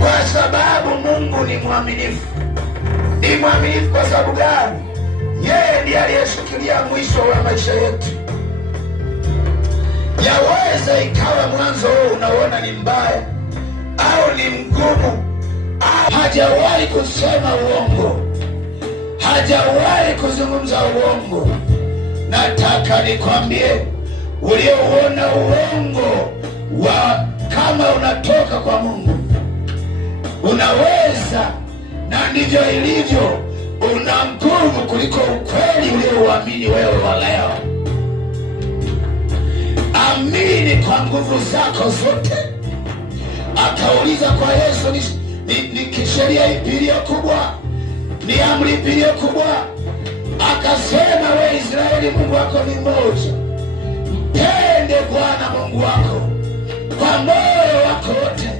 Kwa sababu Mungu ni mwaminifu. Ni mwaminifu kwa sababu gani? Yeye ndiye aliyeshikilia mwisho wa maisha yetu. Yaweza ikawa mwanzo huu unaona ni mbaya au ni mgumu, au hajawahi kusema uongo, hajawahi kuzungumza uongo. Nataka nikwambie, uliouona uongo wa kama unatoka kwa Mungu, unaweza, na ndivyo ilivyo, una nguvu kuliko ukweli uliouamini wewe wa leo. Amini kwa nguvu zako zote. Akauliza kwa Yesu, ni kisheria ipi iliyo kubwa? Ni amri ipi iliyo kubwa? Akasema, we Israeli, Mungu wako ni mmoja. Mpende Bwana Mungu wako kwa moyo wako wote,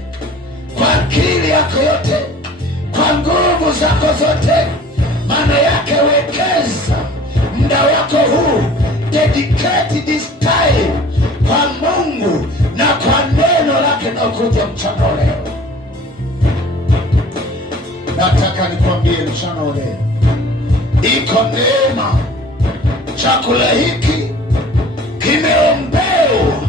kwa akili yako yote, kwa nguvu zako zote. Maana yake wekeza muda wako huu, dedicate this time kwa Mungu na kwa neno lake na ukuja mchana leo. Nataka nikwambie mchana leo, iko neema. Chakula hiki kimeombewa,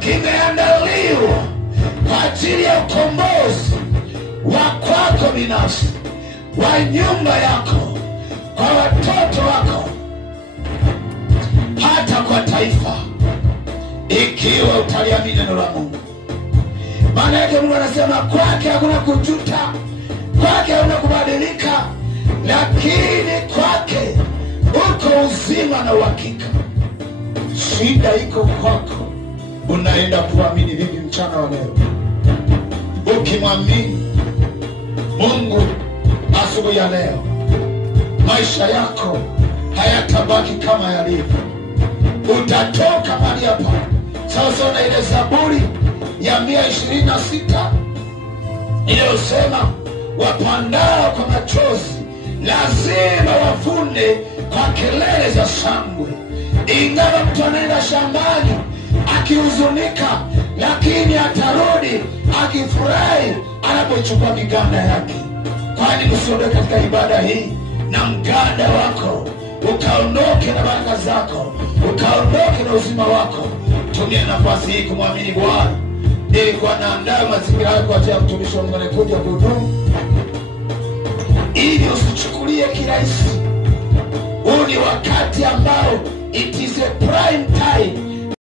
kimeandaliwa kwa ajili ya ukombozi wa kwako binafsi, wa nyumba yako, kwa watoto wako, hata kwa taifa, ikiwa utaliamini neno la Mungu. Maana yake Mungu anasema kwake hakuna kujuta, kwake hakuna kubadilika, lakini kwake uko uzima na uhakika. Shida iko kwako, unaenda kuamini vipi mchana wa leo? Ukimwamini Mungu asubuhi ya leo, maisha yako hayatabaki kama yalivyo. Utatoka mahali hapa sasa na ile Zaburi ya 126 iliyosema, wapandao kwa machozi lazima wavune kwa kelele za shangwe. Ingawa mtu anaenda shambani akihuzunika, lakini atarudi akifurahi anapochukua miganda yake. Kwani usiondoke katika ibada hii na mganda wako, ukaondoke na baraka zako, ukaondoke na uzima wako. Tumia nafasi hii kumwamini Bwana. Nilikuwa naandaa mazingira yako kwa ajili ya mtumishi wa Mungu anayekuja kuhudumu, ili usichukulie kirahisi. Huu ni wakati ambao it is a prime time